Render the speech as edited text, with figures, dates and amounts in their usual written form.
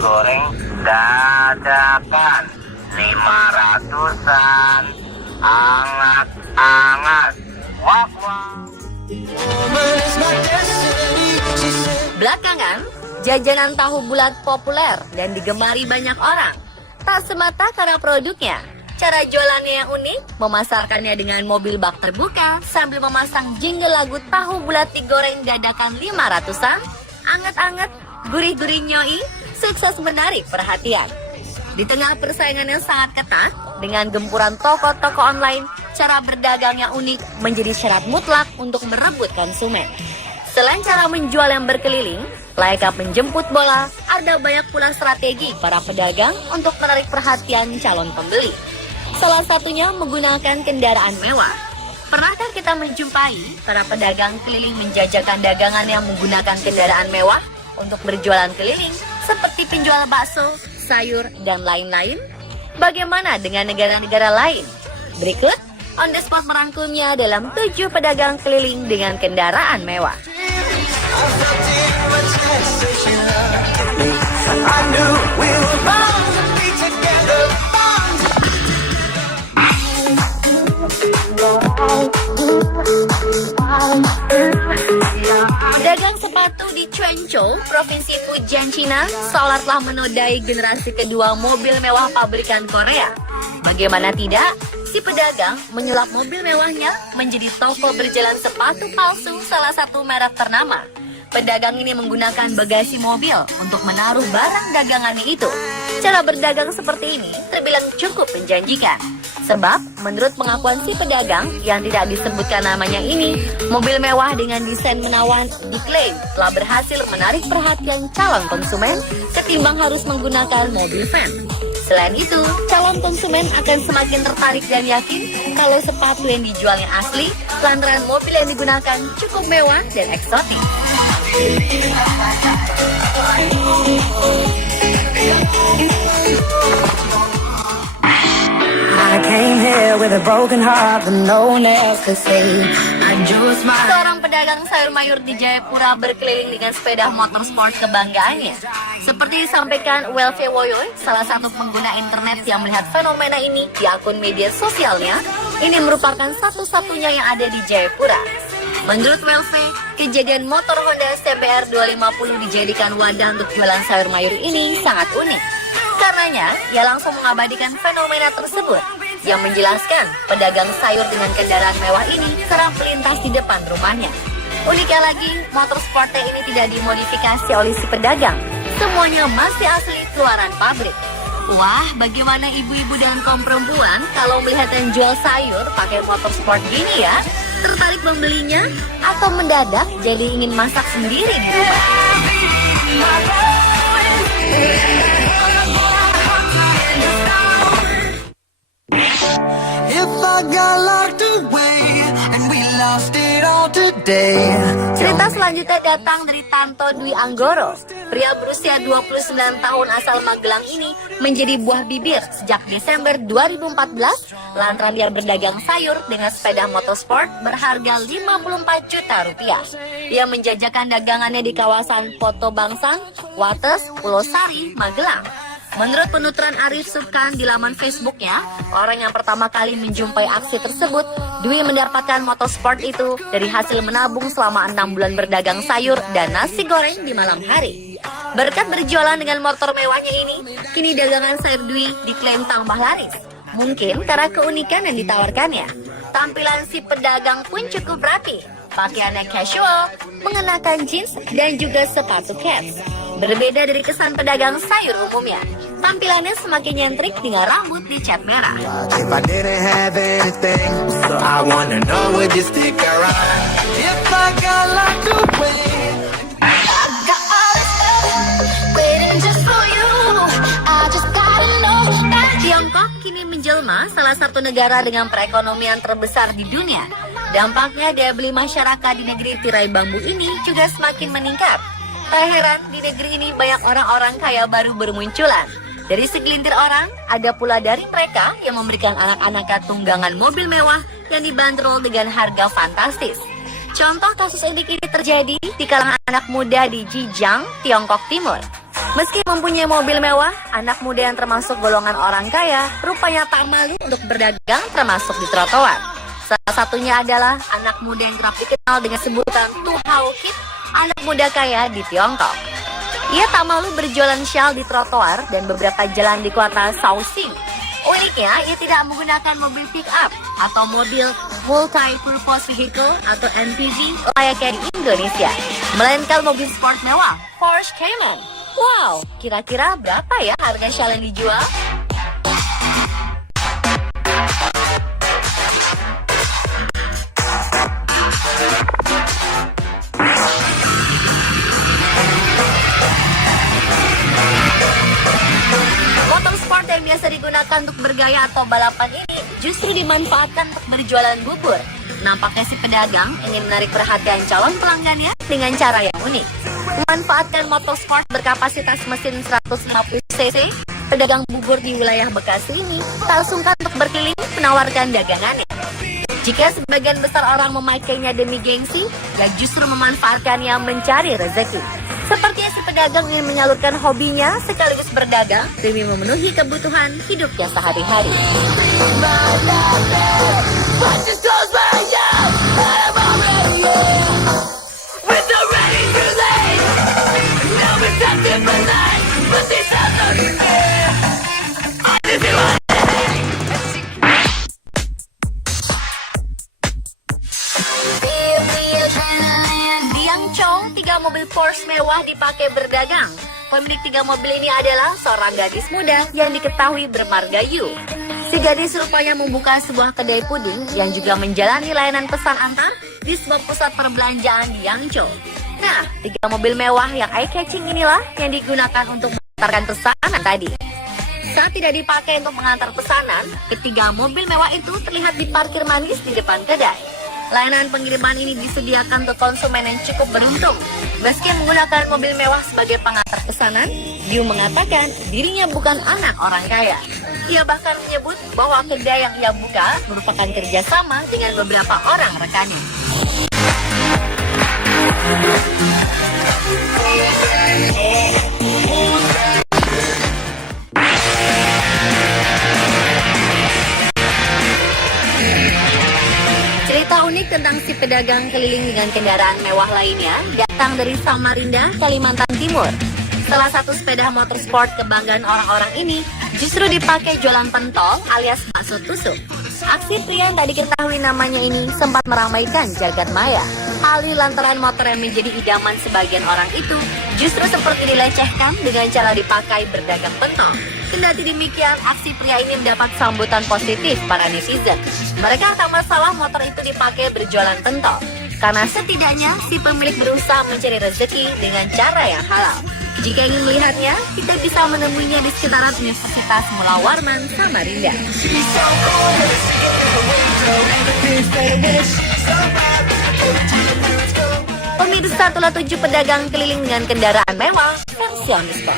goreng dadakan 500-an, anget-anget. Wak wak. Belakangan, jajanan tahu bulat populer dan digemari banyak orang. Tak semata karena produknya, cara jualannya yang unik, memasarkannya dengan mobil bak terbuka sambil memasang jingle lagu tahu bulat digoreng dadakan 500-an, anget-anget, gurih-gurih nyoi, sukses menarik perhatian. Di tengah persaingan yang sangat ketat, dengan gempuran toko-toko online, cara berdagang yang unik menjadi syarat mutlak untuk merebut konsumen. Selain cara menjual yang berkeliling, layaknya menjemput bola, ada banyak pula strategi para pedagang untuk menarik perhatian calon pembeli. Salah satunya menggunakan kendaraan mewah. Pernahkah kita menjumpai para pedagang keliling menjajakan dagangan yang menggunakan kendaraan mewah untuk berjualan keliling seperti penjual bakso, sayur, dan lain-lain? Bagaimana dengan negara-negara lain? Berikut On The Spot merangkumnya dalam 7 pedagang keliling dengan kendaraan mewah. Pedagang sepatu di Quanzhou, Provinsi Fujian, China, seolah telah menodai generasi kedua mobil mewah pabrikan Korea. Bagaimana tidak, si pedagang menyulap mobil mewahnya menjadi toko berjalan sepatu palsu salah satu merek ternama. Pedagang ini menggunakan bagasi mobil untuk menaruh barang dagangannya itu. Cara berdagang seperti ini terbilang cukup menjanjikan. Sebab, menurut pengakuan si pedagang yang tidak disebutkan namanya ini, mobil mewah dengan desain menawan diklaim telah berhasil menarik perhatian calon konsumen ketimbang harus menggunakan mobil van. Selain itu, calon konsumen akan semakin tertarik dan yakin kalau sepatu yang dijualnya asli lantaran mobil yang digunakan cukup mewah dan eksotik. Seorang pedagang sayur mayur di Jayapura berkeliling dengan sepeda motor sport kebanggaannya. Seperti disampaikan Welfe Woyoy, salah satu pengguna internet yang melihat fenomena ini di akun media sosialnya, ini merupakan satu-satunya yang ada di Jayapura. Menurut Welfe, kejadian motor Honda CBR 250 dijadikan wadah untuk jualan sayur mayur ini sangat unik. Karenanya, ia langsung mengabadikan fenomena tersebut yang menjelaskan pedagang sayur dengan kendaraan mewah ini kerap melintas di depan rumahnya. Uniknya lagi, motor sportnya ini tidak dimodifikasi oleh si pedagang. Semuanya masih asli keluaran pabrik. Wah, bagaimana ibu-ibu dan kaum perempuan kalau melihat dan jual sayur pakai motor sport gini ya? Tertarik membelinya atau mendadak jadi ingin masak sendiri di rumah? Cerita selanjutnya datang dari Tanto Dwi Anggoro. Pria berusia 29 tahun asal Magelang ini menjadi buah bibir sejak Desember 2014 lantaran dia berdagang sayur dengan sepeda motorsport berharga 54 juta rupiah. Ia menjajakan dagangannya di kawasan Poto Bangsang, Wates, Pulau Sari, Magelang. Menurut penuturan Arif Subkan di laman Facebooknya, orang yang pertama kali menjumpai aksi tersebut, Dwi mendapatkan motorsport itu dari hasil menabung selama 6 bulan berdagang sayur dan nasi goreng di malam hari. Berkat berjualan dengan motor mewahnya ini, kini dagangan sayur Dwi diklaim tambah laris. Mungkin karena keunikan yang ditawarkannya. Tampilan si pedagang pun cukup rapi. Pakaiannya casual, mengenakan jeans dan juga sepatu cats. Berbeda dari kesan pedagang sayur umumnya, tampilannya semakin nyentrik dengan rambut dicat merah. Tiongkok kini menjelma salah satu negara dengan perekonomian terbesar di dunia. Dampaknya daya beli masyarakat di negeri tirai bambu ini juga semakin meningkat. Tak heran, di negeri ini banyak orang-orang kaya baru bermunculan. Dari segelintir orang, ada pula dari mereka yang memberikan anak-anaknya tunggangan mobil mewah yang dibanderol dengan harga fantastis. Contoh kasus unik ini terjadi di kalangan anak muda di Zhejiang, Tiongkok Timur. Meski mempunyai mobil mewah, anak muda yang termasuk golongan orang kaya rupanya tak malu untuk berdagang termasuk di trotoar. Salah satunya adalah anak muda yang kerap dikenal dengan sebutan Tu Hao Kit, anak muda kaya di Tiongkok. Ia tak malu berjualan syal di trotoar dan beberapa jalan di kota Shaoxing. Uniknya, ia tidak menggunakan mobil pick-up atau mobil multi-purpose vehicle atau MPV layaknya di Indonesia, melainkan mobil sport mewah, Porsche Cayman. Wow, kira-kira berapa ya harga syal yang dijual? Motor sport yang biasa digunakan untuk bergaya atau balapan ini justru dimanfaatkan untuk berjualan bubur. Nampaknya si pedagang ingin menarik perhatian calon pelanggannya dengan cara yang unik. Memanfaatkan motor sport berkapasitas mesin 150 cc, pedagang bubur di wilayah Bekasi ini tak sungkan untuk berkeliling menawarkan dagangannya. Jika sebagian besar orang memakainya demi gengsi, ia justru memanfaatkannya mencari rezeki. Sepertinya si pedagang ingin menyalurkan hobinya sekaligus berdagang demi memenuhi kebutuhan hidupnya sehari-hari. Di Yangzhou, 3 mobil Porsche mewah dipakai berdagang. Pemilik 3 mobil ini adalah seorang gadis muda yang diketahui bermarga Yu. Si gadis rupanya membuka sebuah kedai puding yang juga menjalani layanan pesan antar di sebuah pusat perbelanjaan di Yangzhou. Nah, 3 mobil mewah yang eye-catching inilah yang digunakan untuk mengantarkan pesanan tadi. Saat tidak dipakai untuk mengantar pesanan, ketiga mobil mewah itu terlihat diparkir manis di depan kedai. Layanan pengiriman ini disediakan untuk konsumen yang cukup beruntung. Meski menggunakan mobil mewah sebagai pengantar pesanan, Yu mengatakan dirinya bukan anak orang kaya. Ia bahkan menyebut bahwa kedai yang ia buka merupakan kerjasama dengan beberapa orang rekannya. Cerita unik tentang si pedagang keliling dengan kendaraan mewah lainnya datang dari Samarinda, Kalimantan Timur. Salah satu sepeda motor sport kebanggaan orang-orang ini justru dipakai jualan pentol alias bakso tusuk. Aksi pria yang tak diketahui namanya ini sempat meramaikan jagat maya. Alih lantaran motor yang menjadi idaman sebagian orang itu justru seperti dilecehkan dengan cara dipakai berdagang pentol. Kendati demikian, aksi pria ini mendapat sambutan positif para netizen. Mereka tak masalah motor itu dipakai berjualan pentol, karena setidaknya si pemilik berusaha mencari rezeki dengan cara yang halal. Jika ingin melihatnya, kita bisa menemuinya di sekitaran Universitas Mula Warman, Samarinda. Pemirsa, itulah 7 pedagang keliling dengan kendaraan mewah versi on the spot.